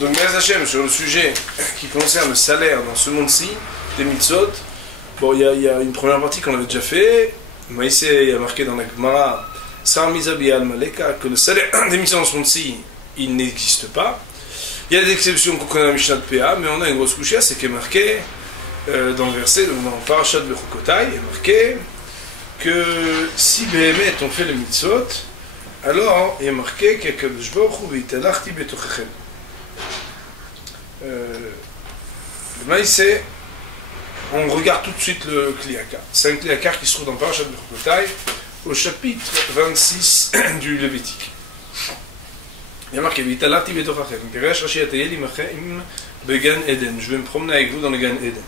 Donc, Me'ez Hashem, sur le sujet qui concerne le salaire dans ce monde-ci, des mitzvot, bon, il y a une première partie qu'on avait déjà fait. Maïsé, il y a marqué dans la Gemara, Sar Mizabi al-Maleka, que le salaire des mitzvot dans ce monde-ci, il n'existe pas. Il y a des exceptions qu'on connaît dans la Mishnah de PA, mais on a une grosse couchia, c'est qu'il est marqué dans le verset, dans Parashat Bechukotai, il est marqué que si Behemet on fait le mitzvot, alors il est marqué qu'Akadosh Baruch Hu v'yitalachti betochechem. Le maïsé, on regarde tout de suite le Kliakar. C'est un Kliakar qui se trouve dans Parashat Bechukotai, au chapitre 26 du Lévitique. Il y a marqué v'yitalachti betochechem. Keresh Rashi atayel imachem began Eden. Je vais me promener avec vous dans le Gan Eden.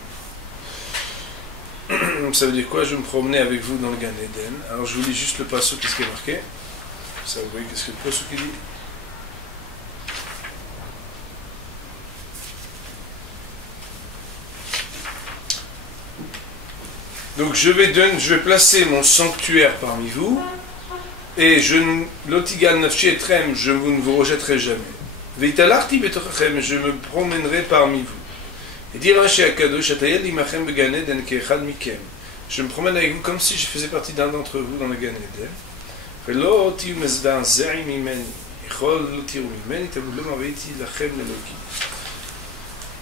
Ça veut dire quoi? Je vais me promener avec vous dans le Gan Eden. Alors je vous lis juste le passage, qu'est-ce qui est marqué. Ça, vous voyez, qu'est-ce que le passage qui dit? Donc je vais placer mon sanctuaire parmi vous, et je ne vous rejetterai jamais. Veitalachti betochachem, je me promènerai parmi vous. Et dire Rashi Akadosh, Atayel imachem began Eden keechad mikem. Je me promène avec vous comme si je faisais partie d'un d'entre vous dans le Gan Eden. Velo tiu mezdazeim imeni, echol lo tiru imeni, tabulom aveiti lachem lelokim.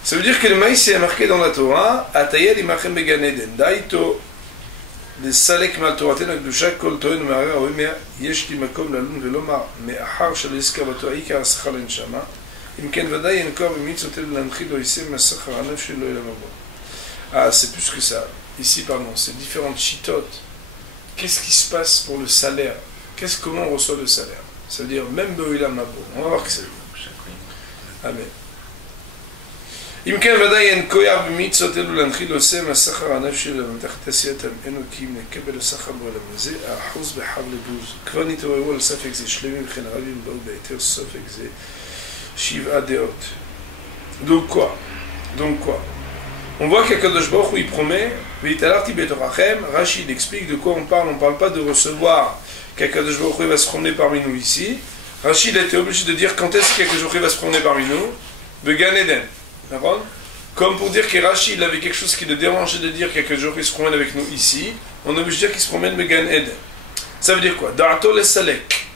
Ça veut dire que le maïs est marqué dans la Torah, Atayel imachem began Eden. Daito de salek mal toraten akdusha kol toen me'arer oemer yesh li makom lalun velomar me'achar shel iskar bato ikar asachar lenshama. Ah, c'est plus que ça. Ici, pardon, c'est différentes chitotes. Qu'est-ce qui se passe pour le salaire? Comment on reçoit le salaire? Ça veut dire, même Be'olam Haba. On va voir que c'est lui. Amen. Imken vadaï en koyar b'mitzot elu l'anchil osem asachar anaf shel amtach tasiyatam enokim nekebel asachar b'olam hazeh ahuz b'hav lebuz kvar nitoreru al safek ze shlemim v'chen ravim ba'u b'eter safek ze shiva deot. Donc quoi? On voit qu'Akadosh Baruch Hu il promet v'yitalachti betochachem. Rashi il explique de quoi on parle. On ne parle pas de recevoir qu'Akadosh Baruch Hu va se promener parmi nous ici. Rashi il a été obligé de dire quand est-ce qu'Akadosh Baruch Hu va se promener parmi nous? Began Eden. D'accord? Comme pour dire que Rashi il avait quelque chose qui le dérangeait de dire qu'Akadosh Baruch Hu se promène avec nous ici, on est obligé de dire qu'il se promène Began Eden. Ça veut dire quoi? Da'ato lesalek.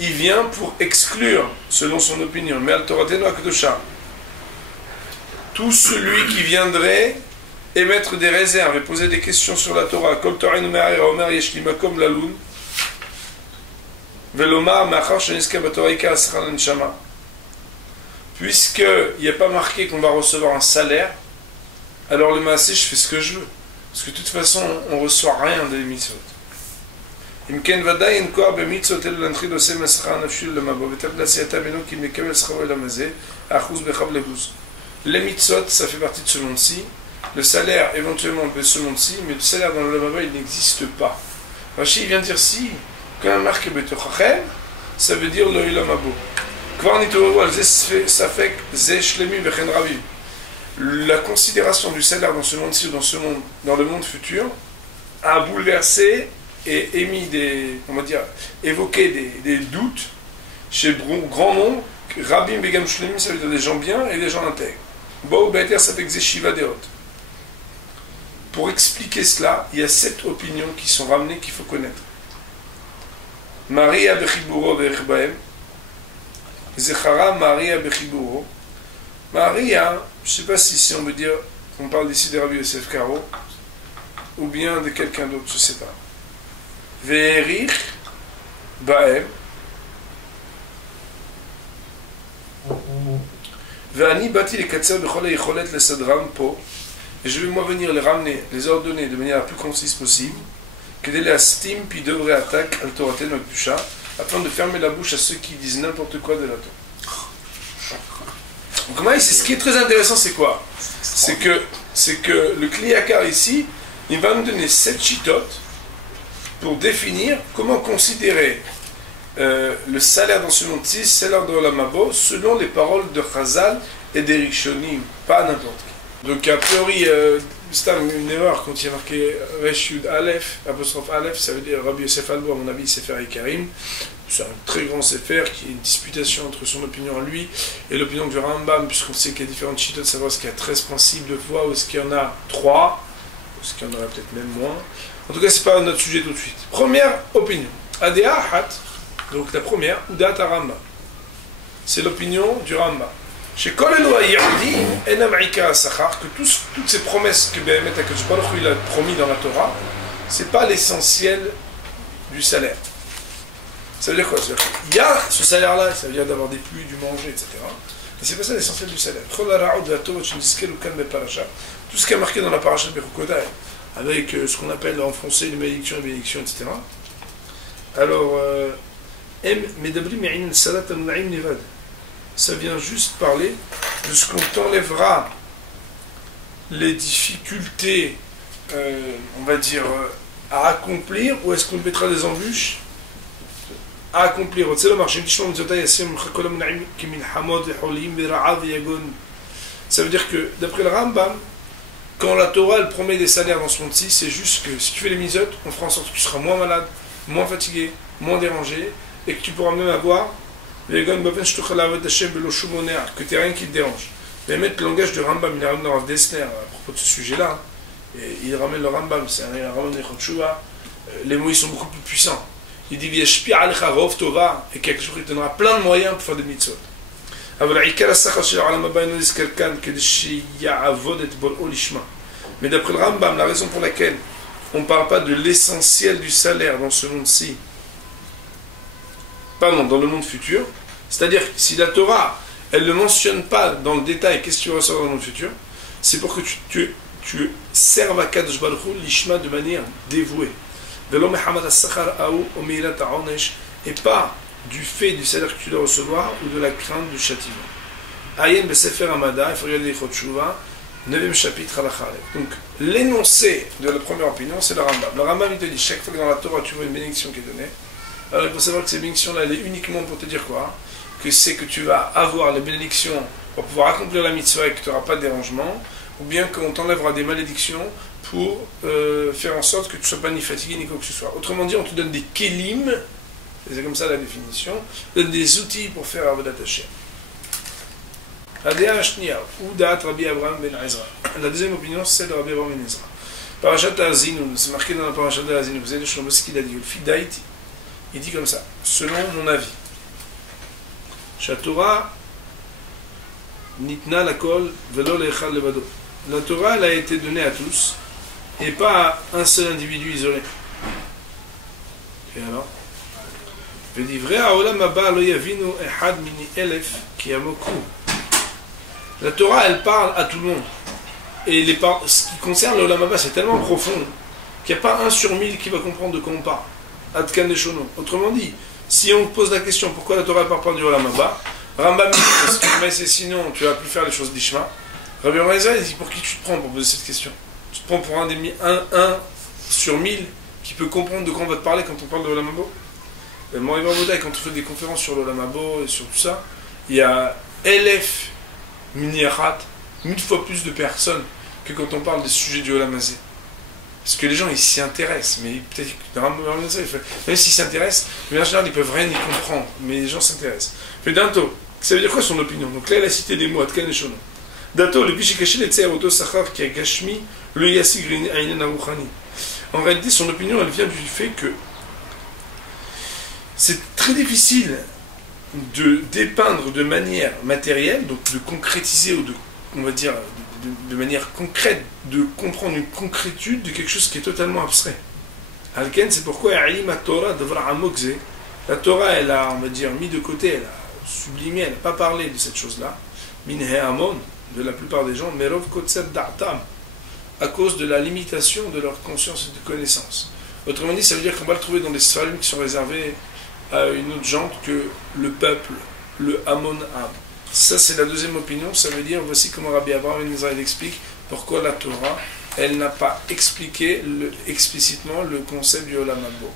Il vient pour exclure, selon son opinion, mais al Toratenu Akdosha, tout celui qui viendrait émettre des réserves et poser des questions sur la Torah, Kol Torenu Me'arer Omer Yesh li makom lalun, Velomar Ma'achar sheniska b'Torah ikar asachar lenshama. Puisqu'il n'y a pas marqué qu'on va recevoir un salaire, alors le maasé, je fais ce que je veux. Parce que de toute façon, on ne reçoit rien des mitzvot. Imken vadaï en koar b'mitzvot elu l'anchil osem asachar nafshil lemabo v'tab l'asiyata beno kim nekabel scharo elam hazeh achuz bechav lebuz. Les mitzvot, ça fait partie de ce monde-ci. Le salaire, éventuellement, de ce monde-ci, mais le salaire dans le lamaba, il n'existe pas. Rashi vient dire si, quand un marque betochachem, ça veut dire le lamabo. La considération du salaire dans ce monde-ci ou dans le monde futur a bouleversé et émis évoqué des doutes chez grand nombre. Rabim begam shlemim, ça veut dire des gens bien et des gens intègres. Bo'u be'eter, ça fait que shiva deot. Pour expliquer cela, il y a 7 opinions qui sont ramenées qu'il faut connaître. Maria bechiburo be'echbaem. Zechara Maria Bechiburo. Maria, je ne sais pas si on veut dire qu'on parle ici de Rabbi Yosef Karo ou bien de quelqu'un d'autre, je ne sais pas. Ve'erich Baem Ve'ani bati les katser bechol ha'yicholet lesadram po. Et je vais moi venir les ramener, les ordonner de manière la plus concise possible, que les astim puis devrait attaquer al Toratenu Akdusha, afin de fermer la bouche à ceux qui disent n'importe quoi de la Torah. Donc, ce qui est très intéressant, c'est quoi? C'est que le Kliakar ici, il va nous donner 7 chitotes pour définir comment considérer le salaire dans ce monde-ci, salaire dans la Mabo, selon les paroles de Chazal et des Rishonim, pas n'importe qui. Donc, a priori, c'est une erreur quand il y a marqué Resh Yud Aleph, apostrophe Aleph, ça veut dire Rabbi Yosef Albo, à mon avis, Sefer Ikarim. C'est un très grand Sefer qui est une disputation entre son opinion lui et l'opinion du Rambam, puisqu'on sait qu'il y a différentes chitotes, de savoir est-ce qu'il y a 13 principes de foi ou est-ce qu'il y en a 3, ou est-ce qu'il y en aura peut-être même moins. En tout cas, c'est pas notre sujet tout de suite. Première opinion. Adea Hat, donc la première, Udat Rambam. C'est l'opinion du Rambam. Chez Kolelo Ayerdi, Enam Aika Sachar, que toutes ces promesses que Behemet HaKadosh Baruch Hu il a promis dans la Torah, c'est pas l'essentiel du salaire. Ça veut dire quoi? Il y a ce salaire-là, ça veut dire d'avoir des pluies, du manger, etc. Mais c'est pas ça l'essentiel du salaire. Tout ce qui est marqué dans la paracha de Bechukodai, avec ce qu'on appelle en français les malédictions et bénédictions, etc. Alors, ça vient juste parler de ce qu'on t'enlèvera les difficultés, on va dire, à accomplir, ou est-ce qu'on mettra des embûches à accomplir? Ça veut dire que, d'après le Rambam, quand la Torah elle promet des salaires dans ce monde-ci, c'est juste que si tu fais les misotes, on fera en sorte que tu seras moins malade, moins fatigué, moins dérangé, et que tu pourras même avoir que tu n'aies rien qui te dérange. Mais mettre le langage du Rambam, il ramène dans Rav Dessler à propos de ce sujet-là, et il ramène le Rambam, c'est un Rambam de Chotshua, les mots ils sont beaucoup plus puissants. Il dit et quelque chose qui te donnera plein de moyens pour faire des mitzvot. Mais d'après le Rambam, la raison pour laquelle on ne parle pas de l'essentiel du salaire dans ce monde-ci, pardon, dans le monde futur, c'est-à-dire que si la Torah, elle ne mentionne pas dans le détail qu'est-ce que tu vas recevoir dans le monde futur, c'est pour que tu serves à Kadosh Baruch Hu l'ishma de manière dévouée. Et pas du fait du salaire que tu dois recevoir ou de la crainte du châtiment. Ayen Besefer Amada, il faut regarder Chot Shuvah, 9e chapitre à la Khaled. Donc l'énoncé de la première opinion, c'est le Rambam. Le Rambam il te dit chaque fois que dans la Torah tu vois une bénédiction qui est donnée, alors il faut savoir que cette bénédiction-là, elle est uniquement pour te dire quoi? Que c'est que tu vas avoir les bénédictions pour pouvoir accomplir la mitzvah et que tu n'auras pas de dérangement, ou bien qu'on t'enlèvera des malédictions pour faire en sorte que tu ne sois pas ni fatigué ni quoi que ce soit. Autrement dit, on te donne des kelim, c'est comme ça la définition, on te donne des outils pour faire Avodat Hashem. La deuxième opinion, c'est celle de Rabbi Abraham ben Ezra. Parashat Ha'azinu, c'est marqué dans la Parashat Ha'azinu, vous avez le Shlomo ce qu'il a dit, il dit comme ça, selon mon avis, Torah nitna lakol velo le'echad levado. La Torah elle a été donnée à tous et pas à un seul individu isolé. Et alors la Torah elle parle à tout le monde. Et ce qui concerne le Olam Haba c'est tellement profond qu'il n'y a pas 1 sur 1000 qui va comprendre de quoi on parle. Adkan Deshono. Autrement dit, si on pose la question pourquoi la Torah parle pas du Olam Haba, Rambam dit parce que mais sinon tu vas plus faire les choses d'Ishma. Rabbi Reza il dit pour qui tu te prends pour poser cette question? Tu te prends pour un sur 1000 qui peut comprendre de quoi on va te parler quand on parle de l'Olam Haba. Moi et Baboda, quand on fait des conférences sur l'Olam Haba et sur tout ça, il y a Elef Miniarat, 1000 fois plus de personnes que quand on parle des sujets du Olam Hazé. Parce que les gens ils s'y intéressent, mais peut-être que même s'ils s'intéressent, mais en général ils peuvent rien y comprendre, mais les gens s'intéressent. Mais Dato, ça veut dire quoi son opinion? Donc là il a cité des mots, Adkan et Shono. Dato, le Bishikashi le Tsearoto Sachar qui a Gashmi, le Yasigrini Ainen Aruchani. En réalité son opinion elle vient du fait que c'est très difficile de dépeindre de manière matérielle, donc de concrétiser ou de, on va dire, de manière concrète, de comprendre une concrétude de quelque chose qui est totalement abstrait. Alken, c'est pourquoi la Torah devra amokze. La Torah, elle a, on va dire, mis de côté, elle a sublimé, elle n'a pas parlé de cette chose-là. Minhe Amon, de la plupart des gens, Merov Kotser Da'atam, à cause de la limitation de leur conscience et de connaissance. Autrement dit, ça veut dire qu'on va le trouver dans des sfarim qui sont réservés à une autre gente que le peuple, le Amon Am. Ça, c'est la deuxième opinion. Ça veut dire, voici comment Rabbi Abraham ben Ezra explique pourquoi la Torah, elle n'a pas expliqué explicitement le concept du Olam Haba.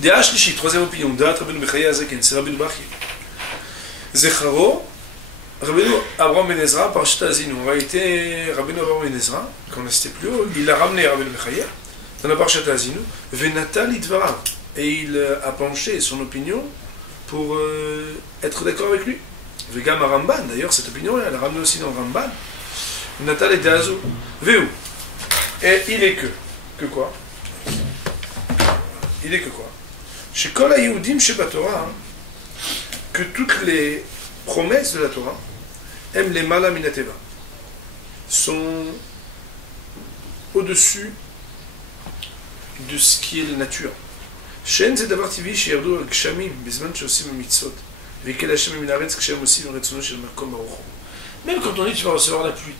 Déha Shlishi, troisième opinion. Déha Rabbeinu Bechaya Azaken, c'est Rabbeinu Bachi. Zecharo, Rabbeinu Abraham ben Ezra, par Shtazinu. En réalité, Rabbeinu Abraham ben Ezra, qu'on a cité plus haut, il l'a ramené à Rabbi Mechayer, dans la Parshat Azinu, Venatal Idvarav, et il a penché son opinion pour être d'accord avec lui. Vegam Ramban, d'ailleurs, cette opinion-là, elle a ramené aussi dans Ramban. Natal et Dazo, Veu. Et il est que quoi? Il est que quoi? Chez Kol HaYehudim Sheba Torah, que toutes les promesses de la Torah, aiment les Mala Minateva, sont au-dessus de ce qui est la nature. Shen c'est d'avoir tivi chez Yerdu al-Kshamim, Bizman Shosim Mitzot, Vekel Hashem Minaretz Kshem aussi dans Retsono chez le Makom Baruch. Même quand on dit tu vas recevoir la pluie,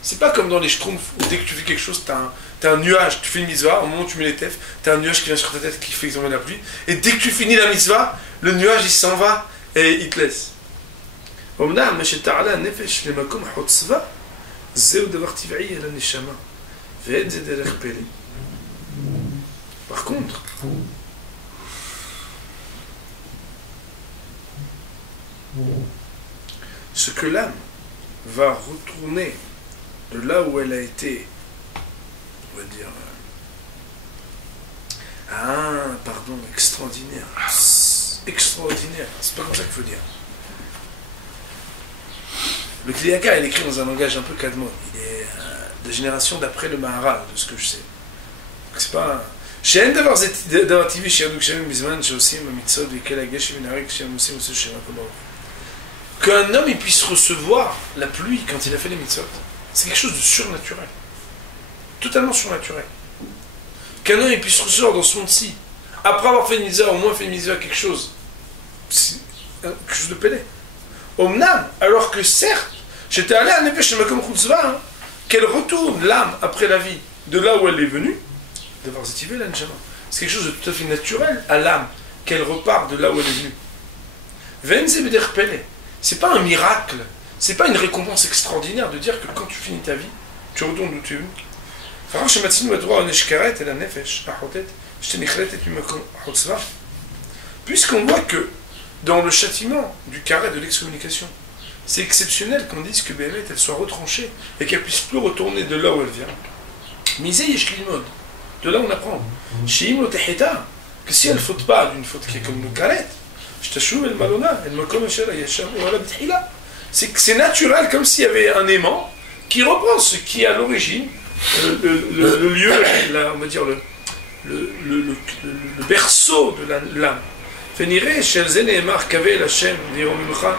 c'est pas comme dans les Schtroumpfs où dès que tu fais quelque chose, t'as un nuage, tu fais une mitzvah, au moment où tu mets les tefs, t'as un nuage qui vient sur ta tête qui fait exaucer la pluie, et dès que tu finis la mitzvah, le nuage il s'en va et il te laisse. Omnam, Meshet Ta'ala Nefesh le Makom Hotzva, Zeu d'avoir tivi à la Neshama, Ved Zederech Pele. Par contre, ce que l'âme va retourner de là où elle a été, on va dire, extraordinaire. Extraordinaire, c'est pas comme ça qu'il faut dire. Le Kliyaka, il écrit dans un langage un peu cadmon. Il est de génération d'après le Maharal, de ce que je sais. C'est pas... שאין דבר טבעי שירדו גשמים בזמן שעושים המצוות ויקל הגשם ונהרג כשהם עושים עושה שם הקדוש. Qu'un homme il puisse recevoir la pluie quand il a fait les mitzvot, c'est quelque chose de surnaturel. Totalement surnaturel. Qu'un homme il puisse recevoir dans son monde-ci, après avoir fait une mitzvah, au moins fait une mitzvah, quelque chose de pélé. Omnam, alors que certes, j'étais allé à Nefesh Makom Chutzva, qu'elle retourne l'âme après la vie de là où elle est venue, d'avoir zétivé la neshama. C'est quelque chose de tout à fait naturel à l'âme, qu'elle repart de là où elle est venue. Venze beder pele. C'est pas un miracle, c'est pas une récompense extraordinaire de dire que quand tu finis ta vie, tu retournes d'où tu es venu. Puisqu'on voit que dans le châtiment du carré de l'excommunication, c'est exceptionnel qu'on dise que Béhémet elle soit retranchée et qu'elle puisse plus retourner de là où elle vient. Misé yeshlimod. De là on apprend. Que si elle ne faute pas d'une faute qui est comme le carré, c'est naturel, comme s'il y avait un aimant qui reprend ce qui est à l'origine, le lieu, on va dire le berceau de l'âme. Finirez chez Zenémar Kavé Hachem Diromimcha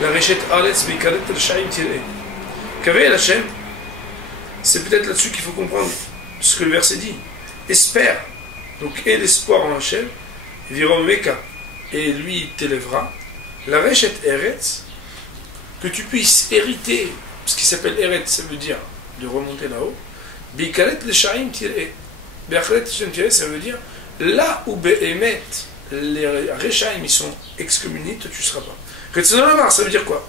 la Réchet Aletz Bikaret El Shaim Tiré. Kavé Hachem, c'est peut-être là-dessus qu'il faut comprendre ce que le verset dit. Espère, donc aie l'espoir en Hachem, Diromimeka, et lui t'élèvera. La Réchet Eretz, que tu puisses hériter, ce qui s'appelle Eretz, ça veut dire de remonter là-haut. Bikaret El Shaim Tiré. Bikaret El Shaim Tiré, ça veut dire là où Béhémet les Réchaim ils sont excommuniés, toi tu ne seras pas. Ça veut dire quoi?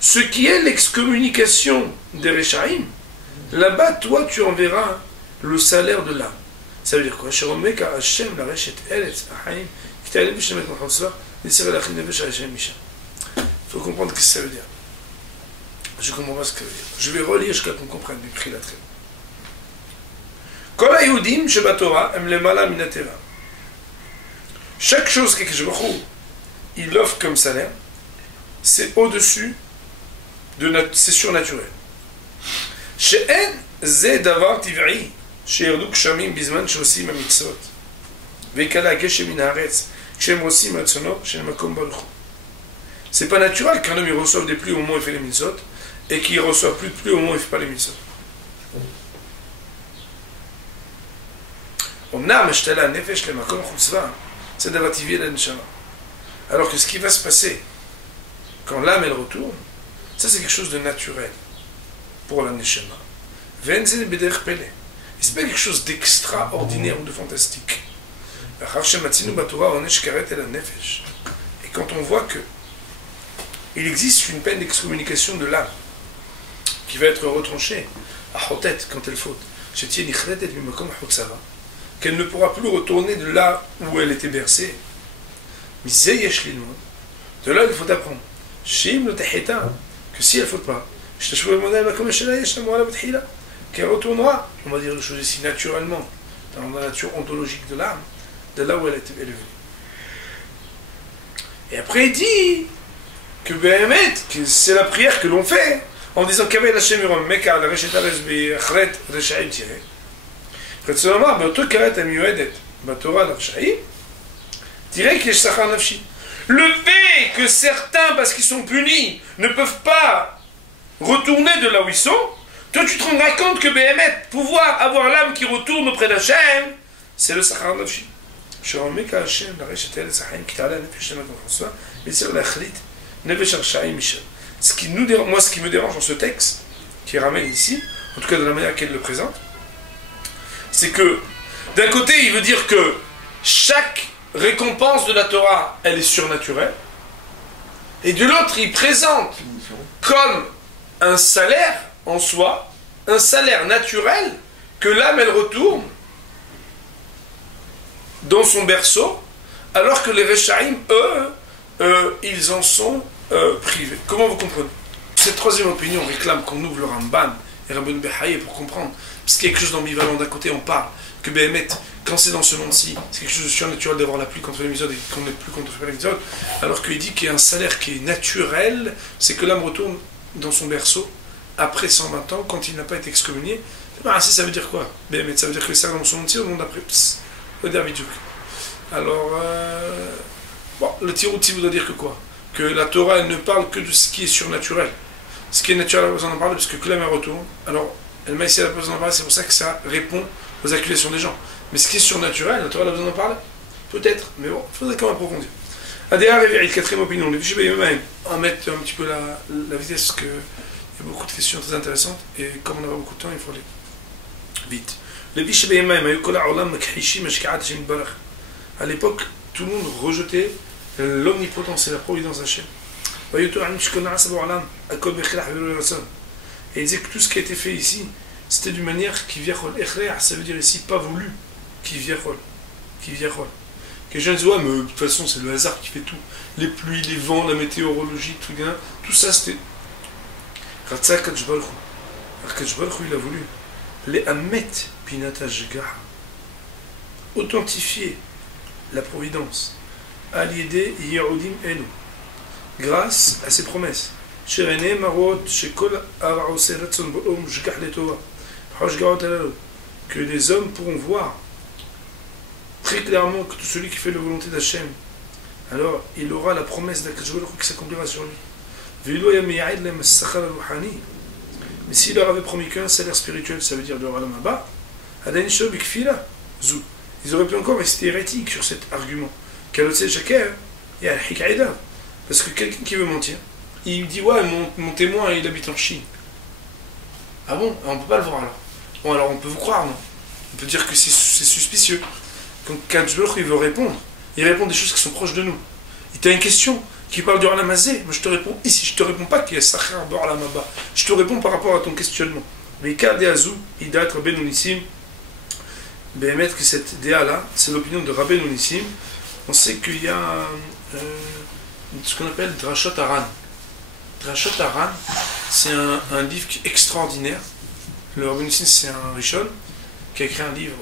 Ce qui est l'excommunication des Réchaim, là-bas, toi tu enverras le salaire de l'âme. Ça veut dire quoi? Il faut comprendre ce que ça veut dire. Je ne comprends pas ce que ça veut dire. Je vais relire jusqu'à qu'on comprenne. Kol HaYehudim Sheba Torah em lemala min hateva. Chaque chose qu'Akadosh Baruch Hu il offre comme salaire, c'est au-dessus c'est surnaturel. She'en ze davar tiv'i sheyerdu kshamim bizman shosim hamitzvot veikala geshem min haaretz kshem osim ratzono shel makom baruch Hu. C'est pas naturel qu'un homme il reçoive des pluies au moment où il fait les mitzvot et qu'il ne reçoive plus de pluie au moment où il ne fait pas les mitzvot. Alors que ce qui va se passer quand l'âme elle retourne, ça c'est quelque chose de naturel pour la neshama. Et c'est pas quelque chose d'extraordinaire ou de fantastique. Et quand on voit que il existe une peine d'excommunication de l'âme qui va être retranchée à Hotet quand elle faute, qu'elle ne pourra plus retourner de là où elle était bercée. Mais de là il faut apprendre. que si elle ne faute pas, qu'elle retournera, on va dire les choses ici naturellement, dans la nature ontologique de l'âme, de là où elle est élevée. Et après il dit que Béhémet, que c'est la prière que l'on fait, en disant qu'avec la Shemurom, Meka, la Resheta Resbi, Chret, Reshaim tiré. Retsolama, Bato Karet Amiuedet, Batora, la Reshaim, tiré Kesh Sachar Nafshi. Le fait que certains, parce qu'ils sont punis, ne peuvent pas retourner de là où ils sont, toi tu te rendras compte que Béhémet, pouvoir avoir l'âme qui retourne auprès d'Hachem, c'est le Sachar Nafshi. שרומק השם לרשת אלה החיים כי תעלה הנפש שלנו כמחוסה ויצר להחליט נפש הרשעים משם. Moi, ce qui me dérange dans ce texte, qui ramène ici, en tout cas de la manière qu'elle le présente, c'est que d'un côté, il veut dire que chaque récompense de la Torah, elle est surnaturelle, et de l'autre, il présente comme un salaire en soi, un salaire naturel, que l'âme, elle retourne dans son berceau, alors que les Rechaim, eux, ils en sont privés. Comment vous comprenez? Cette troisième opinion réclame qu'on ouvre le Ramban et Rabbeinu Behaye pour comprendre, parce qu'il y a quelque chose d'ambivalent. D'un côté, on parle que Béhémet, quand c'est dans ce monde-ci, c'est quelque chose de surnaturel d'avoir la pluie contre l'épisode et qu'on n'est plus contre l'épisode, alors qu'il dit qu'il y a un salaire qui est naturel, c'est que l'âme retourne dans son berceau après 120 ans, quand il n'a pas été excommunié. Ça veut dire quoi? Béhémet, ça veut dire que le salaire dans ce monde-ci, au monde d'après. Alors, bon, le Tirouti voudrait dire que quoi? Que la Torah, elle ne parle que de ce qui est surnaturel. Ce qui est naturel, elle n'a pas besoin d'en parler, parce que l'âme elle retourne. Alors, elle m'a ici, elle n'a pas besoin d'en parler, c'est pour ça que ça répond aux accusations des gens. Mais ce qui est surnaturel, la Torah elle a besoin d'en parler? Peut-être, mais bon, il faudrait quand même approfondir. Adéa Réveil, quatrième opinion. Les Bishé même, on va mettre un petit peu la vitesse, parce qu'il y a beaucoup de questions très intéressantes, et comme on n'a pas beaucoup de temps, il faut aller vite. À l'époque, tout le monde rejetait l'omnipotence et la providence d'Hachem. Et il disait que tout ce qui a été fait ici, c'était d'une manière qui vient, ça veut dire ici pas voulu, qui vient. Que les gens disent, ouais, mais de toute façon, c'est le hasard qui fait tout. Les pluies, les vents, la météorologie, tout ça, c'était. Akadj Baruch Hu, il a voulu. Les Amet Pinata Jgaha, authentifier la providence, Aliédé Yehudim Enu, grâce à ses promesses. Que les hommes pourront voir très clairement que tout celui qui fait la volonté d'Hachem, alors il aura la promesse d'Akadj Baruch Hu qui s'accomplira sur lui. Mais s'il leur avait promis qu'un salaire spirituel, ça veut dire le Olam Haba, ils auraient pu encore rester hérétiques sur cet argument. Parce que quelqu'un qui veut mentir, il dit, ouais, mon témoin, il habite en Chine. Ah bon? On ne peut pas le voir alors. Bon, alors on peut vous croire, non? On peut dire que c'est suspicieux. Quand Kadjbeur, il veut répondre, il répond des choses qui sont proches de nous. Il t'a une question qui parle du Olam Hazé, moi je te réponds ici, je te réponds pas qu'il y a Sachar Olam Haba. Je te réponds par rapport à ton questionnement. Mais Kal Deazou, Ida Rabbeinu Nissim, Béhémet, que cette Déa là, c'est l'opinion de Rabbeinu Nissim. On sait qu'il y a ce qu'on appelle Drashot Haran. Drashot Haran, c'est un livre qui est extraordinaire. Le Rabbeinu Nissim, c'est un Rishon qui a écrit un livre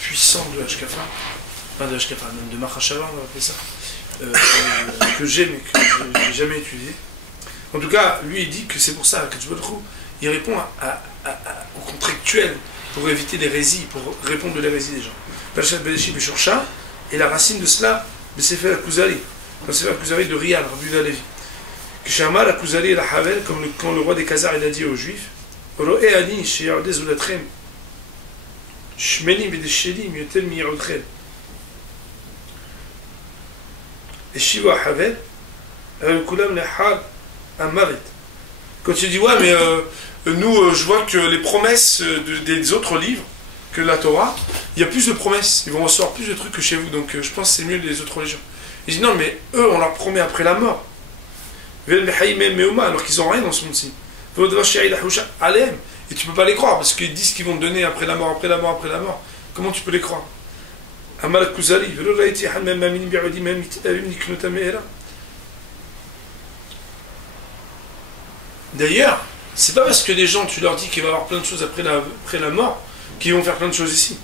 puissant de Hashkafa, enfin de Hashkafa, même de Mahashava, on va appeler ça. Que j'ai mais que je n'ai jamais étudié. En tout cas, lui il dit que c'est pour ça que il répond au contractuel pour éviter l'hérésie, pour répondre de l'hérésie des gens. Parashat Bereshit Beshorcha, et la racine de cela, Sefer HaKuzari, dans le Sefer HaKuzari de Riyal, Rabbi Yehuda Levi. Que Shama la Kuzari et la Havel, comme quand le roi des Khazars il a dit aux Juifs, Ro'e ani sheyardez ulatrem, shmenim vedeshelim yotel miyarotchem. Et Shiva Havel, Kulam Lehal Amarit. Quand tu dis, ouais, mais nous, je vois que les promesses des autres livres, que la Torah, il y a plus de promesses, ils vont recevoir plus de trucs que chez vous, donc je pense que c'est mieux les autres religions. Ils disent, non, mais eux, on leur promet après la mort. Alors qu'ils n'ont rien dans ce monde-ci. Et tu ne peux pas les croire, parce qu'ils disent qu'ils vont te donner après la mort, après la mort, après la mort. Comment tu peux les croire? D'ailleurs, c'est pas parce que des gens, tu leur dis qu'il va y avoir plein de choses après la mort, qu'ils vont faire plein de choses ici.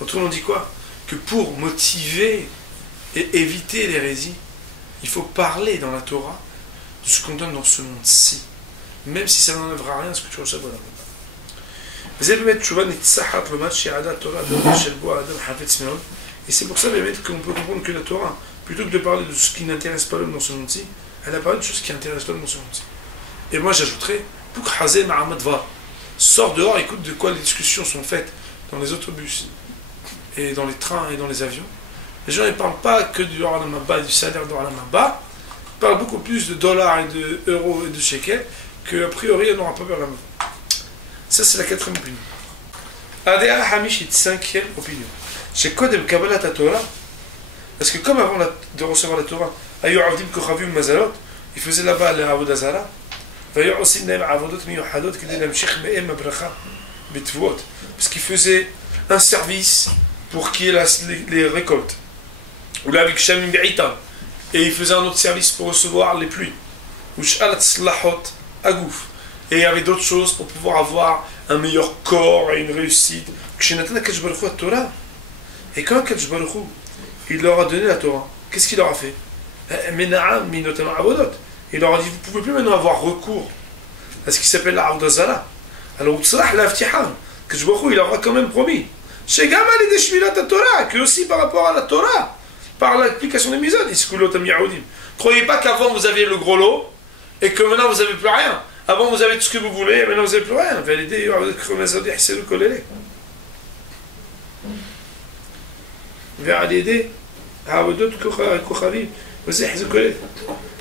Autrement dit quoi? Que pour motiver et éviter l'hérésie, il faut parler dans la Torah de ce qu'on donne dans ce monde-ci, même si ça n'enlèvera rien à ce que tu reçois dans la Torah. Et c'est pour ça qu'on peut comprendre que la Torah, plutôt que de parler de ce qui n'intéresse pas l'homme dans ce monde-ci, elle a parlé de choses qui intéressent l'homme dans ce monde-ci. Et moi j'ajouterais, sors dehors, écoute de quoi les discussions sont faites dans les autobus, et dans les trains et dans les avions. Les gens ne parlent pas que du Olam Haba et du salaire de Olam Haba, ils parlent beaucoup plus de dollars et d'euros et de shekels, qu'a priori on n'aura pas vers la mort. Ça c'est la quatrième opinion. Adéa Hamishit, cinquième opinion. Chez Kodem Kabbalat Torah, parce que comme avant de recevoir la Torah, Ayu Avdim Kochavim Mazalot, il faisait là-bas les Avodah Zara, parce qu'il faisait un service pour qu'il y ait les récoltes. Et il faisait un autre service pour recevoir les pluies. Et il y avait d'autres choses pour pouvoir avoir un meilleur corps et une réussite. Et quand Akadosh Baruch Hu, il leur a donné la Torah, qu'est-ce qu'il leur a fait? Il leur a dit, vous ne pouvez plus maintenant avoir recours à ce qui s'appelle la Avodah Zara. Alors, Akadosh Baruch Hu, il leur a quand même promis. Que aussi par rapport à la Torah, par l'application des mitzvot, croyez pas qu'avant vous aviez le gros lot et que maintenant vous n'avez plus rien. Avant vous avez tout ce que vous voulez et maintenant vous n'avez plus rien.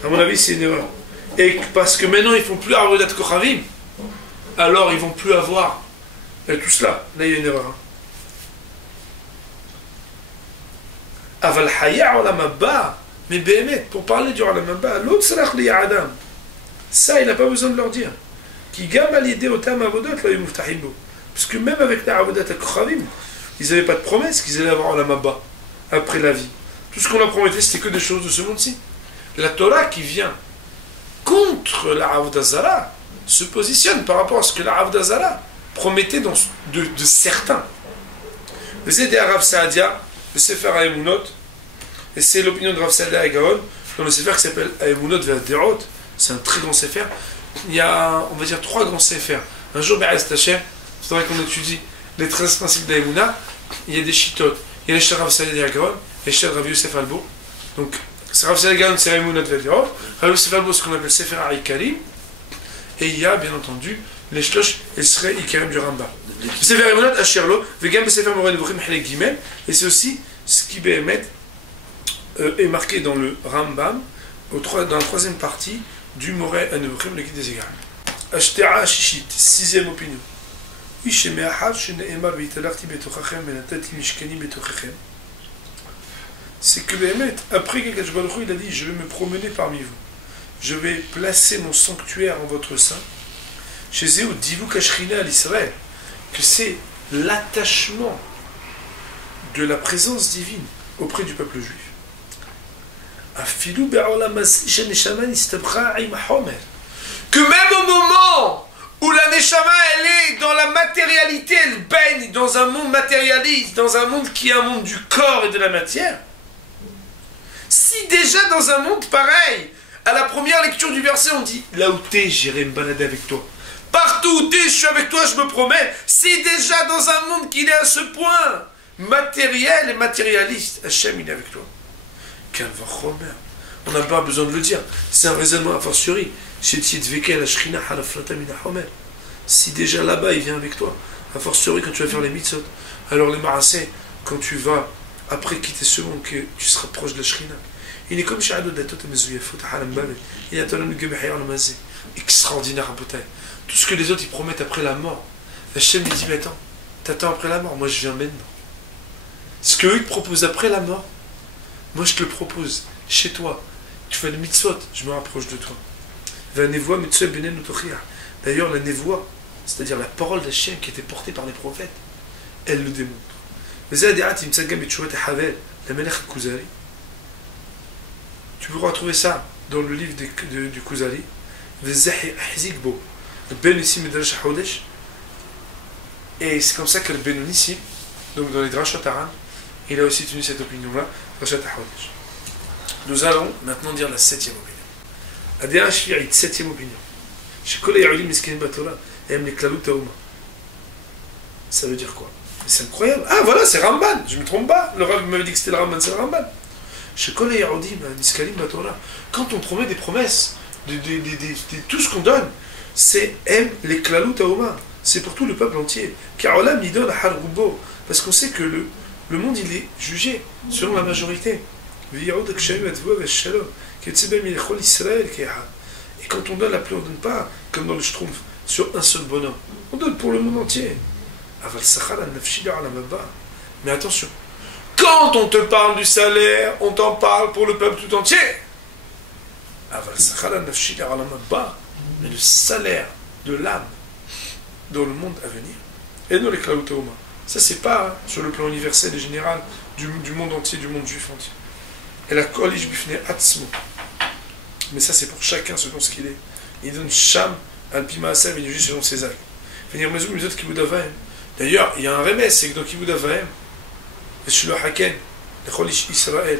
À mon avis, c'est une erreur. Et parce que maintenant ils ne font plus Avodat Kochavim, alors ils ne vont plus avoir tout cela. Là, il y a une erreur. Aval Haya Olam Haba, mais Béhémet, pour parler du Olam Haba, l'autre Sarach li Adam. Ça, il n'a pas besoin de leur dire. Qui gam à l'idée au tam Avodot, là, il muftahim. Parce que même avec la Avodat Kochavim, ils n'avaient pas de promesse qu'ils allaient avoir Olam Haba après la vie. Tout ce qu'on leur promettait, c'était que des choses de ce monde-ci. La Torah qui vient contre la Avodah Zara se positionne par rapport à ce que la Avodah Zara promettait de certains. Vous êtes Rav Saadia, le Sefer Haemunot, et c'est l'opinion de Rav Saadia et Gaon, dans le Sefer qui s'appelle Haemunot Ve'Aderot, c'est un très grand Sefer. Il y a, on va dire, 3 grands Sefer. Un jour, Be'ez Tachem, il faudrait qu'on étudie les 13 principes d'Haemuna. Il y a des Shitot, il y a les Shir Rav Saadia et Gaon, et les Shir Rav Yosef Albo. Donc, Rav Saadia et Gaon, c'est Haemunot Ve'Aderot. Rav Yosef Albo, ce qu'on appelle Sefer Haikarim. Et il y a, bien entendu, les Shlosh et Srei Ikarim du Rambam. Sefer Haemunot Asherlo, Vegam Sefer Moreh Nevuchim Chelek Gimel, et c'est aussi ce qui est marqué dans le Rambam, dans la 3e partie du Moreh Nevuchim le Guide des Égards. Ashtera Shishit, 6e opinion. C'est que Béhémet, après qu'Akadosh Baruch Hu, il a dit, je vais me promener parmi vous. Je vais placer mon sanctuaire en votre sein. Chez Zéou, Divuk Ashrina à l'Israël, que c'est l'attachement de la présence divine auprès du peuple juif. Que même au moment où la Neshama elle est dans la matérialité, elle baigne dans un monde matérialiste, dans un monde qui est un monde du corps et de la matière, si déjà dans un monde pareil, à la première lecture du verset on dit là où t'es, j'irai me balader avec toi. Partout où t'es, je suis avec toi, je me promets. Si déjà dans un monde qui est à ce point matériel et matérialiste, Hachem il est avec toi. On n'a pas besoin de le dire. C'est un raisonnement a fortiori. Si déjà là-bas il vient avec toi, a fortiori quand tu vas faire les mitzvot, alors les marassés, quand tu vas après quitter ce monde, que tu seras proche de la Shrina. Il est comme chez Adot Datot Mezuyafot, Halam Babel. Il y a Tolam Gebehayar Lamazé. Extraordinaire à Botaï. Tout ce que les autres ils promettent après la mort. Hachem lui dit, mais attends, t'attends après la mort, moi je viens maintenant. Ce qu'eux ils te proposent après la mort, moi je te le propose chez toi. Tu fais le mitzvot, je me rapproche de toi. D'ailleurs, la névoie, c'est-à-dire la parole d'Hachem qui était portée par les prophètes, elle le démontre. Tu peux retrouver ça dans le livre du Kuzari. Et c'est comme ça que le Benonissi, donc dans les Drashot Aram, il a aussi tenu cette opinion-là, Drashot Haodesh. Nous allons maintenant dire la 7e opinion. Adéa Shvi'it, 7e opinion. Ça veut dire quoi? C'est incroyable. Ah voilà, c'est Ramban, je ne me trompe pas. Le Rav m'avait dit que c'était le Ramban, c'est le Ramban. Quand on promet des promesses, de tout ce qu'on donne, c'est aime les klalut haoma. C'est pour tout le peuple entier. Car Olam Nidon Har Rubo. Parce qu'on sait que le monde il est jugé selon la majorité. Et quand on donne la pluie, on ne donne pas comme dans le Schtroumpf sur un seul bonhomme. On donne pour le monde entier. Mais attention, quand on te parle du salaire, on t'en parle pour le peuple tout entier. Mais le salaire de l'âme dans le monde à venir, et non les Klaoutéoma. Ça, c'est pas sur le plan universel et général du monde entier, du monde juif entier. Et la Kolish Bifne Atzmo. Mais ça, c'est pour chacun selon ce qu'il est. Il donne Sham, Alpima Asam, il est juste selon ses actes. D'ailleurs, il y a un remède, c'est que dans Kibud Avaim, le Shilo Haken, le Kolish Israël,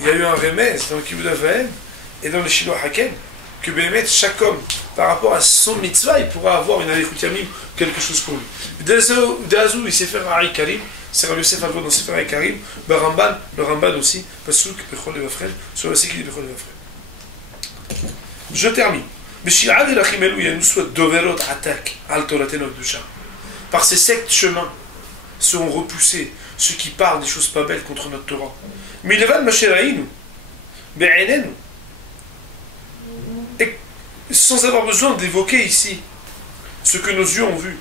il y a eu un remède dans Kibud Avaim et dans le Shilo Haken, que Béhémet, chaque homme, par rapport à son mitzvah, il pourra avoir une Alichut Yamim, quelque chose pour lui. D'Azou, il sait faire Ari Karim, c'est Rabbi Yosef Alvo dans Sefer Ari Karim, le Ramban aussi, Pasuk, Bechol et Vafren, sur la sécurité de Bechol et Vafren. Je termine. Par ces sept chemins seront repoussés ceux qui parlent des choses pas belles contre notre Torah. Mais il va et sans avoir besoin d'évoquer ici ce que nos yeux ont vu.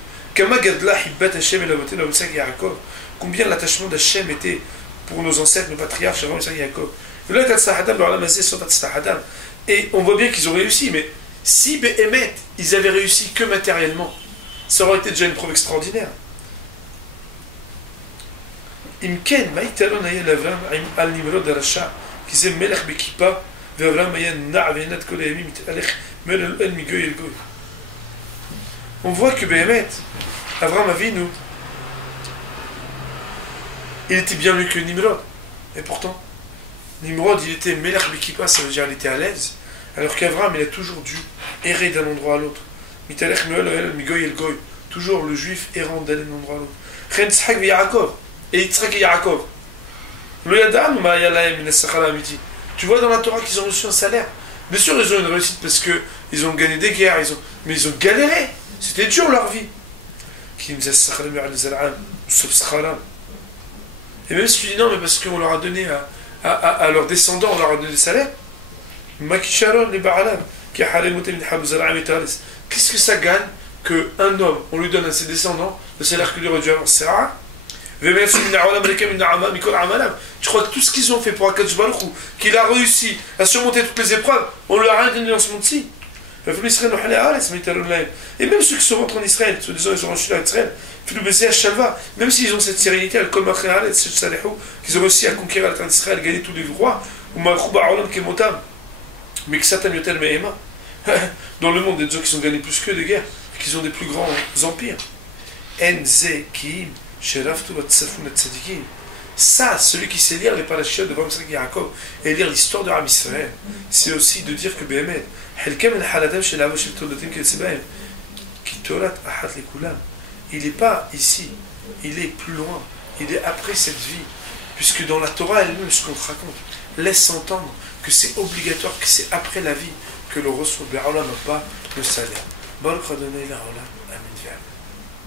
Combien l'attachement d'Hachem était pour nos ancêtres, nos patriarches avant Isaac et Yaakov. Et on voit bien qu'ils ont réussi, mais si Béhémet, ils avaient réussi que matériellement, ça aurait été déjà une preuve extraordinaire. Imken, Maïtalon Ayel Avram, Al Nimrod Arasha, qui disait Melech Bekipa, Avram Ayen Na'avenat Kolayami, Alech Mel El Migoy El Goy. On voit que Béhémet, Avram Avinu, il était bien mieux que Nimrod. Et pourtant, Nimrod, il était Melech Bekipa, ça veut dire qu'il était à l'aise. Alors qu'Avram, il a toujours dû errer d'un endroit à l'autre. Mitalech Mel Migoy El Goy. Toujours le juif errant d'aller d'un endroit à l'autre. Chen Tzchak et Yaakov. Et Yitzhak et Yaakov. Tu vois dans la Torah qu'ils ont reçu un salaire. Bien sûr, ils ont une réussite parce qu'ils ont gagné des guerres, mais ils ont galéré. C'était dur leur vie. Et même si tu dis non, mais parce qu'on leur a donné à leurs descendants, on leur a donné des salaires. Qu'est-ce que ça gagne qu'un homme, on lui donne à ses descendants le salaire que lui aurait dû avoir? C'est rare. Tu crois que tout ce qu'ils ont fait pour Akadosh Baruch Hu, qu'il a réussi à surmonter toutes les épreuves, on ne lui a rien donné dans ce monde-ci? Et même ceux qui sont rentrés en Israël, ceux des gens qui sont rentrés en Israël, même s'ils ont cette sérénité, qu'ils ont réussi à conquérir la terre d'Israël, gagner tous les rois, mais que Satan yotel me'ema, dans le monde, des gens qui sont gagnés plus que de guerre, qui ont des plus grands empires. Ça, celui qui sait lire les parachutes de Yitzhak et Yaakov et lire l'histoire de Am Israël, c'est aussi de dire que Béhémet, il n'est pas ici, il est plus loin, il est après cette vie, puisque dans la Torah elle-même, ce qu'on te raconte, laisse entendre que c'est obligatoire, que c'est après la vie que l'on reçoit, pas le salaire. Baruch Adonai La'olam. Amen.